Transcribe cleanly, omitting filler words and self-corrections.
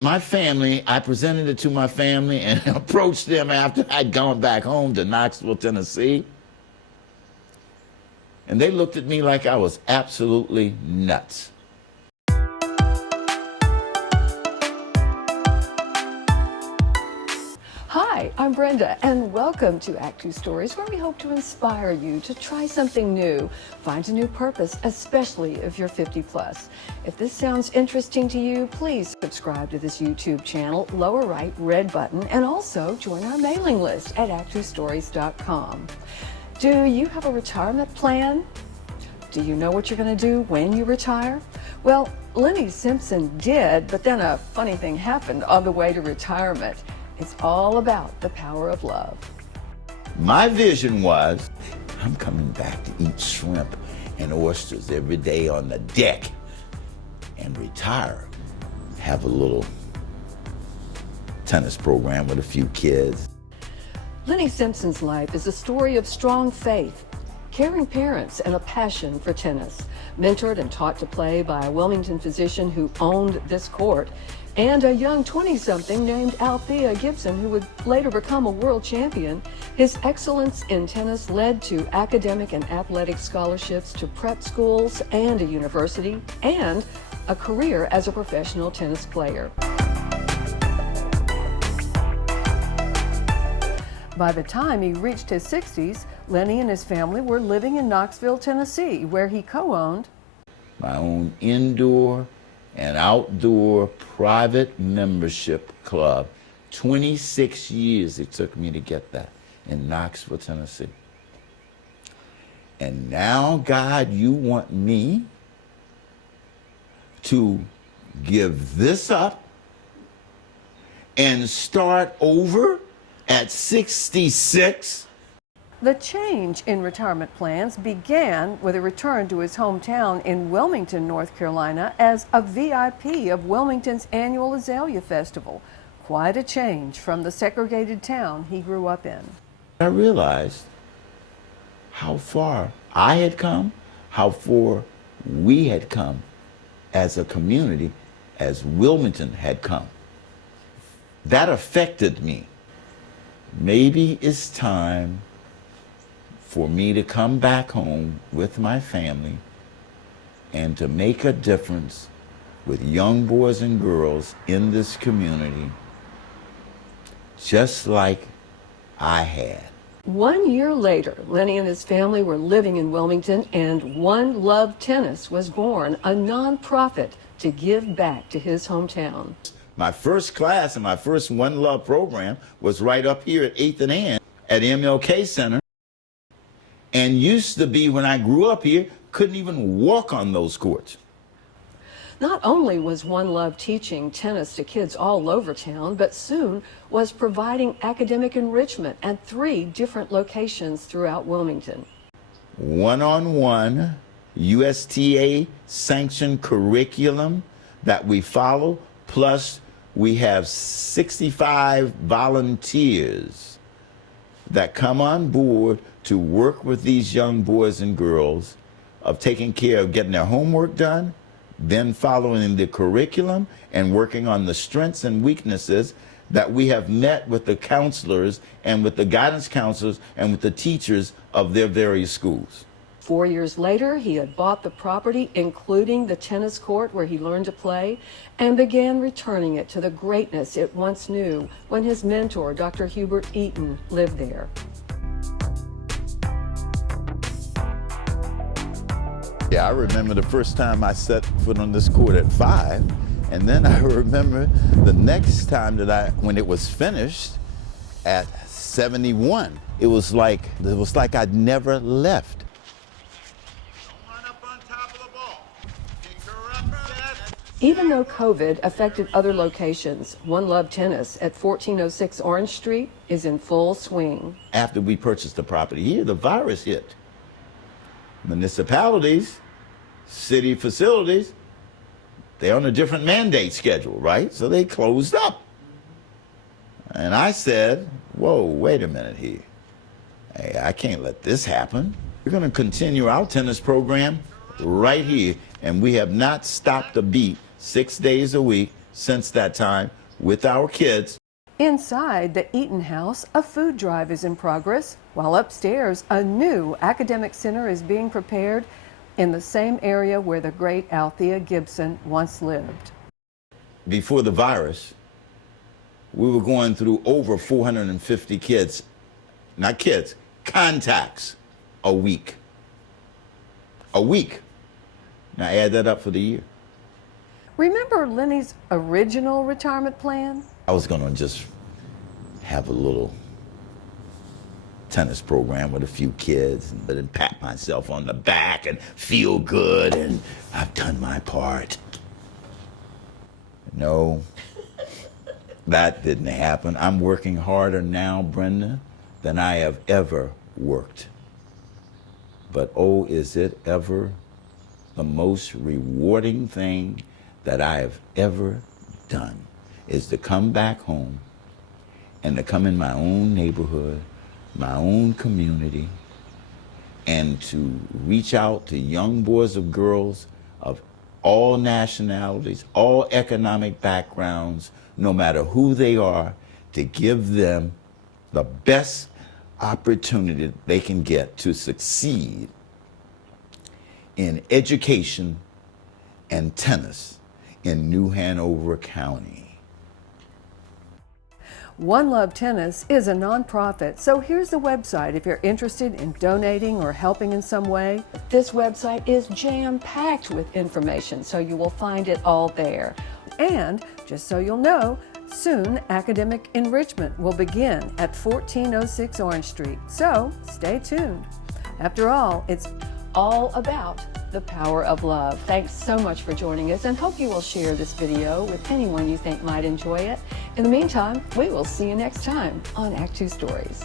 My family, I presented it to my family and approached them after I'd gone back home to Knoxville, Tennessee. And they looked at me like I was absolutely nuts. Hi, I'm Brenda, and welcome to actTWO Stories, where we hope to inspire you to try something new, find a new purpose, especially if you're 50 plus. If this sounds interesting to you, please subscribe to this YouTube channel, lower right red button, and also join our mailing list at actTWOstories.com. Do you have a retirement plan? Do you know what you're going to do when you retire? Well, Lenny Simpson did, but then a funny thing happened on the way to retirement. It's all about the power of love. My vision was, I'm coming back to eat shrimp and oysters every day on the deck and retire. Have a little tennis program with a few kids. Lenny Simpson's life is a story of strong faith, caring parents, and a passion for tennis. Mentored and taught to play by a Wilmington physician who owned this court, and a young 20-something named Althea Gibson, who would later become a world champion. His excellence in tennis led to academic and athletic scholarships to prep schools and a university, and a career as a professional tennis player. By the time he reached his 60s, Lenny and his family were living in Knoxville, Tennessee, where he co-owned my own indoor and outdoor private membership club. 26 years it took me to get that in Knoxville, Tennessee. And now, God, you want me to give this up and start over at 66? The change in retirement plans began with a return to his hometown in Wilmington, North Carolina, as a VIP of Wilmington's annual Azalea Festival. Quite a change from the segregated town he grew up in. I realized how far I had come, how far we had come as a community, as Wilmington had come. That affected me. Maybe it's time for me to come back home with my family and to make a difference with young boys and girls in this community, just like I had. 1 year later, Lenny and his family were living in Wilmington, and One Love Tennis was born, a nonprofit to give back to his hometown. My first class and my first One Love program was right up here at 8th and Ann at MLK Center. And used to be, when I grew up here, couldn't even walk on those courts. Not only was One Love teaching tennis to kids all over town, but soon was providing academic enrichment at 3 different locations throughout Wilmington. One-on-one USTA sanctioned curriculum that we follow, plus we have 65 volunteers that come on board to work with these young boys and girls of taking care of getting their homework done, then following the curriculum and working on the strengths and weaknesses that we have met with the counselors and with the guidance counselors and with the teachers of their various schools. 4 years later, he had bought the property, including the tennis court where he learned to play, and began returning it to the greatness it once knew when his mentor, Dr. Hubert Eaton, lived there. Yeah, I remember the first time I set foot on this court at 5, and then I remember the next time when it was finished at 71. It was like I'd never left. Even though COVID affected other locations, One Love Tennis at 1406 Orange Street is in full swing. After we purchased the property here, the virus hit. Municipalities, city facilities, they're on a different mandate schedule, right? So they closed up. And I said, whoa, wait a minute here. Hey, I can't let this happen. We're going to continue our tennis program right here, and we have not stopped a beat 6 days a week since that time with our kids. Inside the Eaton House, a food drive is in progress, while upstairs, a new academic center is being prepared in the same area where the great Althea Gibson once lived. Before the virus, we were going through over 450 kids, not kids, contacts a week. A week. Now add that up for the year. Remember Lenny's original retirement plan? I was going to just have a little tennis program with a few kids and then pat myself on the back and feel good and I've done my part. No, that didn't happen. I'm working harder now, Brenda, than I have ever worked. But oh, is it ever the most rewarding thing that I have ever done is to come back home and to come in my own neighborhood, my own community, and to reach out to young boys and girls of all nationalities, all economic backgrounds, no matter who they are, to give them the best opportunity they can get to succeed in education and tennis in New Hanover County. One Love Tennis is a nonprofit, so here's the website if you're interested in donating or helping in some way. This website is jam-packed with information, so you will find it all there. And just so you'll know, soon academic enrichment will begin at 1406 Orange Street, so stay tuned. After all, it's all about the power of love. Thanks so much for joining us and hope you will share this video with anyone you think might enjoy it. In the meantime, we will see you next time on actTWO Stories.